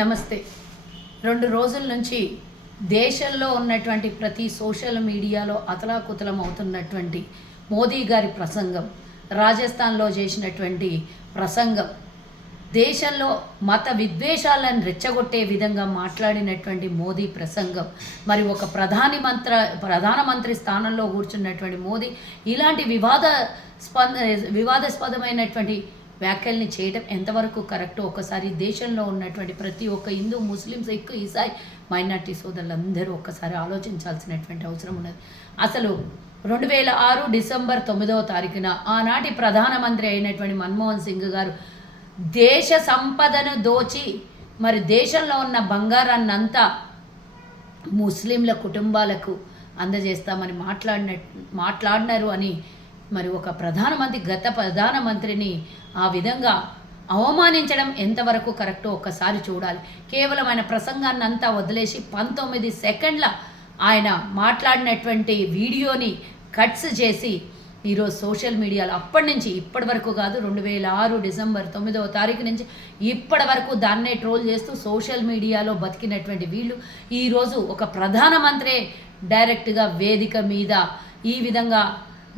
నమస్తే. 2 రోజుల నుంచి దేశంలో ఉన్నటువంటి ప్రతి సోషల్ మీడియాలో అతలాకుతలం అవుతున్నటువంటి మోదీ గారి ప్రసంగం, రాజస్థాన్లో చేసినటువంటి ప్రసంగం, దేశంలో మత విద్వేషాలను రెచ్చగొట్టే విధంగా మాట్లాడినటువంటి మోదీ ప్రసంగం, మరి ఒక ప్రధానమంత్రి స్థానంలో కూర్చున్నటువంటి మోదీ ఇలాంటి వివాదాస్పదమైనటువంటి వ్యాఖ్యల్ని చేయడం ఎంతవరకు కరెక్టో ఒకసారి దేశంలో ఉన్నటువంటి ప్రతి ఒక్క హిందూ, ముస్లిం, సిక్, ఈసాయి, మైనార్టీ సోదరులందరూ ఒక్కసారి ఆలోచించాల్సినటువంటి అవసరం ఉన్నది. అసలు 2006 డిసెంబర్ 9వ తారీఖున ఆనాటి ప్రధానమంత్రి అయినటువంటి మన్మోహన్ సింగ్ గారు దేశ సంపదను దోచి మరి దేశంలో ఉన్న బంగారాన్నంతా ముస్లింల కుటుంబాలకు అందజేస్తామని మాట్లాడినారు అని మరి ఒక గత ప్రధానమంత్రిని ఆ విధంగా అవమానించడం ఎంతవరకు కరెక్టో ఒక్కసారి చూడాలి. కేవలం ఆయన ప్రసంగాన్ని అంతా వదిలేసి 19 సెకండ్ల ఆయన మాట్లాడినటువంటి వీడియోని కట్స్ చేసి ఈరోజు సోషల్ మీడియాలో అప్పటి నుంచి ఇప్పటి వరకు కాదు, 2006 డిసెంబర్ 9వ తారీఖు నుంచి ఇప్పటి వరకు దాన్నే ట్రోల్ చేస్తూ సోషల్ మీడియాలో బతికినటువంటి వీళ్ళు ఈరోజు ఒక ప్రధానమంత్రి డైరెక్ట్గా వేదిక మీద ఈ విధంగా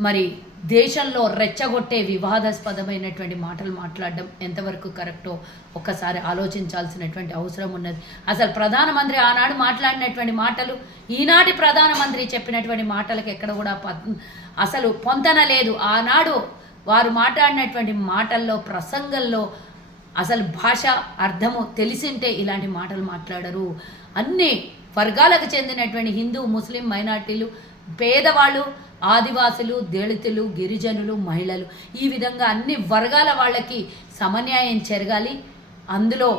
మరి దేశంలో రెచ్చగొట్టే వివాదాస్పదమైనటువంటి మాటలు మాట్లాడడం ఎంతవరకు కరెక్టో ఒక్కసారి ఆలోచించాల్సినటువంటి అవసరం ఉన్నది. అసలు ప్రధానమంత్రి ఆనాడు మాట్లాడినటువంటి మాటలు ఈనాటి ప్రధానమంత్రి చెప్పినటువంటి మాటలకు ఎక్కడ కూడా అసలు పొంతన లేదు. ఆనాడు వారు మాట్లాడినటువంటి మాటల్లో, ప్రసంగంలో అసలు భాష అర్థము తెలిసింటే ఇలాంటి మాటలు మాట్లాడరు. అన్ని వర్గాలకు చెందినటువంటి హిందూ, ముస్లిం, మైనార్టీలు, పేదవాళ్ళు, ఆదివాసులు, దళితులు, గిరిజనులు, మహిళలు, ఈ విధంగా అన్ని వర్గాల వాళ్ళకి సమన్యాయం జరగాలి. అందులో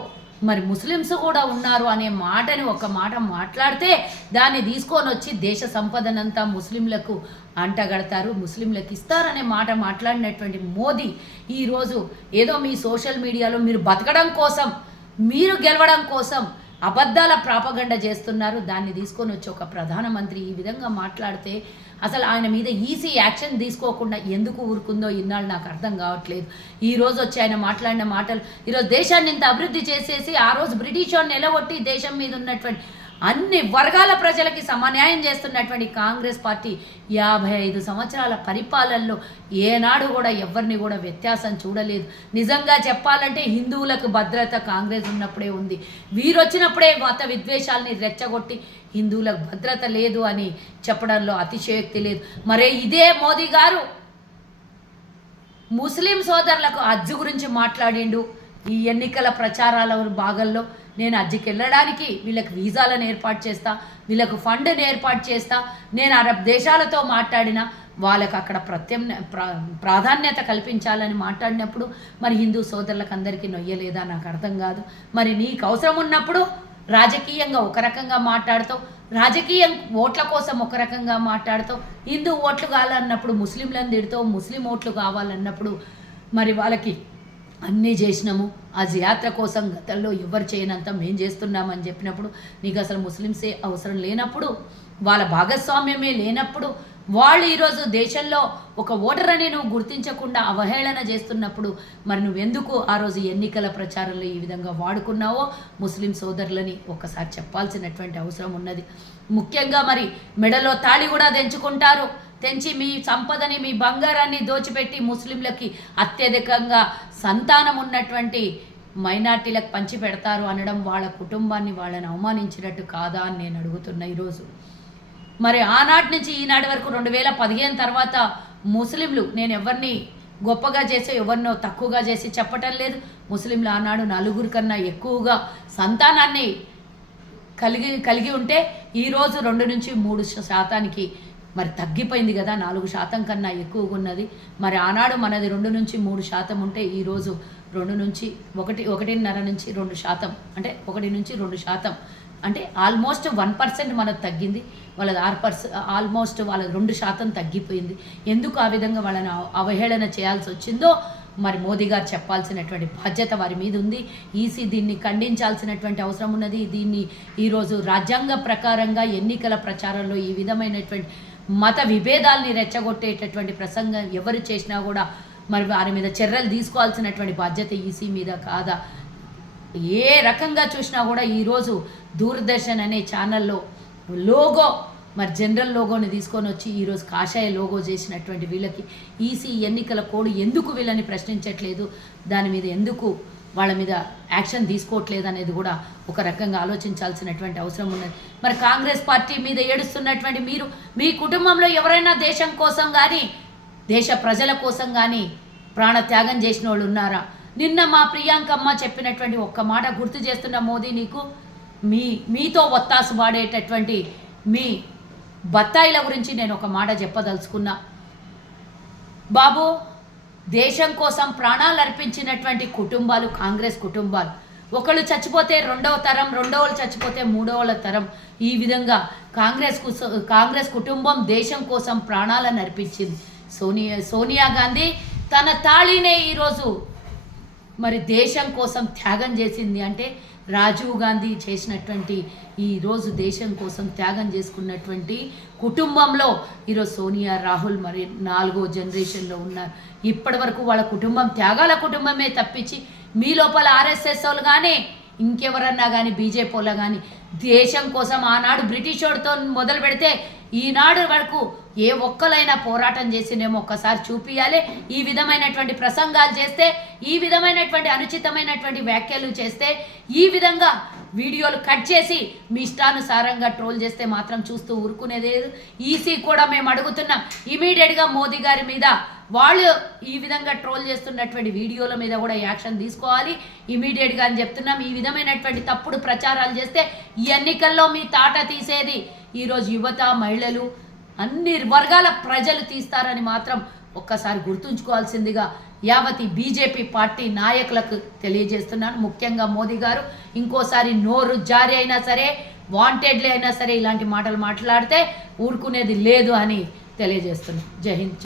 మరి ముస్లిమ్స్ కూడా ఉన్నారు అనే మాటని ఒక మాట మాట్లాడితే దాన్ని తీసుకొని వచ్చి దేశ సంపదనంతా ముస్లింలకు అంటగడతారు, ముస్లింలకు ఇస్తారనే మాట మాట్లాడినటువంటి మోదీ ఈరోజు ఏదో మీ సోషల్ మీడియాలో మీరు బతకడం కోసం, మీరు గెలవడం కోసం అబద్ధాల ప్రాపగండ చేస్తున్నారు. దాన్ని తీసుకొని వచ్చి ఒక ప్రధానమంత్రి ఈ విధంగా మాట్లాడితే అసలు ఆయన మీద ఈసీ యాక్షన్ తీసుకోకుండా ఎందుకు ఊరుకుందో ఇన్నాళ్ళు నాకు అర్థం కావట్లేదు. ఈరోజు వచ్చి ఆయన మాట్లాడిన మాటలు ఈరోజు దేశాన్ని ఇంత అభివృద్ధి చేసేసి ఆ రోజు బ్రిటిష్ వాడిని నిలగొట్టి దేశం మీద ఉన్నటువంటి అన్ని వర్గాల ప్రజలకి సమన్యాయం చేస్తున్నటువంటి కాంగ్రెస్ పార్టీ 55 సంవత్సరాల పరిపాలనలో ఏనాడు కూడా ఎవరిని కూడా వ్యత్యాసం చూడలేదు. నిజంగా చెప్పాలంటే హిందువులకు భద్రత కాంగ్రెస్ ఉన్నప్పుడే ఉంది. వీరు వచ్చినప్పుడే మత విద్వేషాలని రెచ్చగొట్టి హిందువులకు భద్రత లేదు అని చెప్పడంలో అతిశయోక్తి లేదు. మరే ఇదే మోదీ గారు ముస్లిం సోదరులకు హజ్ గురించి మాట్లాడిండు. ఈ ఎన్నికల ప్రచారాల భాగంలో నేను హజ్కి వెళ్ళడానికి వీళ్ళకి వీసాలను ఏర్పాటు చేస్తా, వీళ్ళకు ఫండ్ని ఏర్పాటు చేస్తా, నేను అరబ్ దేశాలతో మాట్లాడిన వాళ్ళకు అక్కడ ప్రాధాన్యత కల్పించాలని మాట్లాడినప్పుడు మరి హిందూ సోదరులకు అందరికీ నొయ్యలేదా నాకు అర్థం కాదు. మరి నీకు అవసరం ఉన్నప్పుడు రాజకీయంగా ఒక రకంగా మాట్లాడుతావు, రాజకీయం ఓట్ల కోసం ఒక రకంగా మాట్లాడుతావు, హిందూ ఓట్లు కావాలన్నప్పుడు ముస్లింలను తిడతావు, ముస్లిం ఓట్లు కావాలన్నప్పుడు మరి వాళ్ళకి అన్నీ చేసినాము, ఆ యాత్ర కోసం గతంలో ఎవరు చేయనంత మేము చేస్తున్నామని చెప్పినప్పుడు నీకు అసలు ముస్లిమ్సే అవసరం లేనప్పుడు, వాళ్ళ భాగస్వామ్యమే లేనప్పుడు, వాళ్ళు ఈరోజు దేశంలో ఒక ఓటర్ అని నువ్వు గుర్తించకుండా అవహేళన చేస్తున్నప్పుడు మరి నువ్వెందుకు ఆ రోజు ఎన్నికల ప్రచారంలో ఈ విధంగా వాడుకున్నావో ముస్లిం సోదరులని ఒక్కసారి చెప్పాల్సినటువంటి అవసరం ఉన్నది. ముఖ్యంగా మరి మెడలో తాళి కూడా తెంచి మీ సంపదని, మీ బంగారాన్ని దోచిపెట్టి ముస్లింలకి అత్యధికంగా సంతానం ఉన్నటువంటి మైనార్టీలకు పంచి పెడతారు అనడం వాళ్ళ కుటుంబాన్ని వాళ్ళని అవమానించినట్టు కాదా అని నేను అడుగుతున్నా ఈరోజు. మరి ఆనాటి నుంచి ఈనాటి వరకు 2015 తర్వాత ముస్లింలు, నేను ఎవరిని గొప్పగా చేసి ఎవరినో తక్కువగా చేసి చెప్పటం లేదు, ముస్లింలు ఆనాడు 4 కన్నా ఎక్కువగా సంతానాన్ని కలిగి ఉంటే ఈరోజు 2 నుంచి 3% మరి తగ్గిపోయింది కదా, 4% కన్నా ఎక్కువగా ఉన్నది. మరి ఆనాడు మనది 2 నుంచి 3% ఉంటే ఈరోజు 2 నుంచి 1.5 నుంచి 2%, అంటే 1 నుంచి 2%, అంటే ఆల్మోస్ట్ 1% మనకు తగ్గింది. వాళ్ళది 6%, ఆల్మోస్ట్ వాళ్ళది 2% తగ్గిపోయింది. ఎందుకు ఆ విధంగా వాళ్ళని అవహేళన చేయాల్సి వచ్చిందో మరి మోదీ గారు చెప్పాల్సినటువంటి బాధ్యత వారి మీద ఉంది. ఈసీ దీన్ని ఖండించాల్సినటువంటి అవసరం ఉన్నది. దీన్ని ఈరోజు రాజ్యాంగ ప్రకారంగా ఎన్నికల ప్రచారంలో ఈ విధమైనటువంటి మత విభేదాల్ని రెచ్చగొట్టేటటువంటి ప్రసంగం ఎవరు చేసినా కూడా మరి వారి మీద చర్యలు తీసుకోవాల్సినటువంటి బాధ్యత ఈసీ మీద కాదా? ఏ రకంగా చూసినా కూడా ఈరోజు దూరదర్శన్ అనే ఛానల్లో లోగో మరి జనరల్ లోగోని తీసుకొని వచ్చి ఈరోజు కాషాయ లోగో చేసినటువంటి వీళ్ళకి ఈసీ ఎన్నికల కోడ్ ఎందుకు వీళ్ళని ప్రశ్నించట్లేదు, దాని మీద ఎందుకు వాళ్ళ మీద యాక్షన్ తీసుకోవట్లేదు అనేది కూడా ఒక రకంగా ఆలోచించాల్సినటువంటి అవసరం ఉన్నది. మరి కాంగ్రెస్ పార్టీ మీద ఏడుస్తున్నటువంటి మీరు, మీ కుటుంబంలో ఎవరైనా దేశం కోసం కానీ దేశ ప్రజల కోసం కానీ ప్రాణత్యాగం చేసిన వాళ్ళు ఉన్నారా? నిన్న మా ప్రియాంకమ్మ చెప్పినటువంటి ఒక్క మాట గుర్తు చేస్తున్న మోదీ, నీకు మీతో ఒత్తాసు పాడేటటువంటి మీ బత్తాయిల గురించి నేను ఒక మాట చెప్పదలుచుకున్నా. బాబు, దేశం కోసం ప్రాణాలు అర్పించినటువంటి కుటుంబాలు కాంగ్రెస్ కుటుంబాలు. ఒకళ్ళు చచ్చిపోతే రెండవ తరం, రెండవలు చచ్చిపోతే మూడవ తరం. ఈ విధంగా కాంగ్రెస్ కుటుంబం దేశం కోసం ప్రాణాలను అర్పించింది. సోనియా గాంధీ తన తాళినే ఈరోజు మరి దేశం కోసం త్యాగం చేసింది. అంటే రాజీవ్ గాంధీ చేసినటువంటి ఈరోజు దేశం కోసం త్యాగం చేసుకున్నటువంటి కుటుంబంలో ఈరోజు సోనియా, రాహుల్ మరి 4వ జనరేషన్లో ఉన్నారు. ఇప్పటి వరకు వాళ్ళ కుటుంబం త్యాగాల కుటుంబమే తప్పించి మీ లోపల ఆర్ఎస్ఎస్ వాళ్ళు కానీ ఇంకెవరన్నా కానీ బీజేపీ వాళ్ళు కానీ దేశం కోసం ఆనాడు బ్రిటిష్ వాడితో మొదలు పెడితే ఈనాడు వరకు ఏ ఒక్కలైనా పోరాటం చేసిందేమో ఒక్కసారి చూపియాలి. ఈ విధమైనటువంటి ప్రసంగాలు చేస్తే, ఈ విధమైనటువంటి అనుచితమైనటువంటి వ్యాఖ్యలు చేస్తే, ఈ విధంగా వీడియోలు కట్ చేసి మీ ఇష్టానుసారంగా ట్రోల్ చేస్తే మాత్రం చూస్తూ ఊరుకునేది లేదు. ఈసీ కూడా మేము అడుగుతున్నాం, ఇమీడియట్గా మోదీ గారి మీద వాళ్ళు ఈ విధంగా ట్రోల్ చేస్తున్నటువంటి వీడియోల మీద కూడా యాక్షన్ తీసుకోవాలి ఇమీడియట్గా అని చెప్తున్నాం. ఈ విధమైనటువంటి తప్పుడు ప్రచారాలు చేస్తే ఈ ఎన్నికల్లో మీ తాట తీసేది ఈరోజు యువత, మహిళలు, అన్ని వర్గాల ప్రజలు తీస్తారని మాత్రం ఒక్కసారి గుర్తుంచుకోవాల్సిందిగా యావతి బీజేపీ పార్టీ నాయకులకు తెలియజేస్తున్నాను. ముఖ్యంగా మోదీ గారు ఇంకోసారి నోరు జారీ అయినా సరే, వాంటెడ్లీ అయినా సరే ఇలాంటి మాటలు మాట్లాడితే ఊరుకునేది లేదు అని తెలియజేస్తున్నాను. జై హింద్.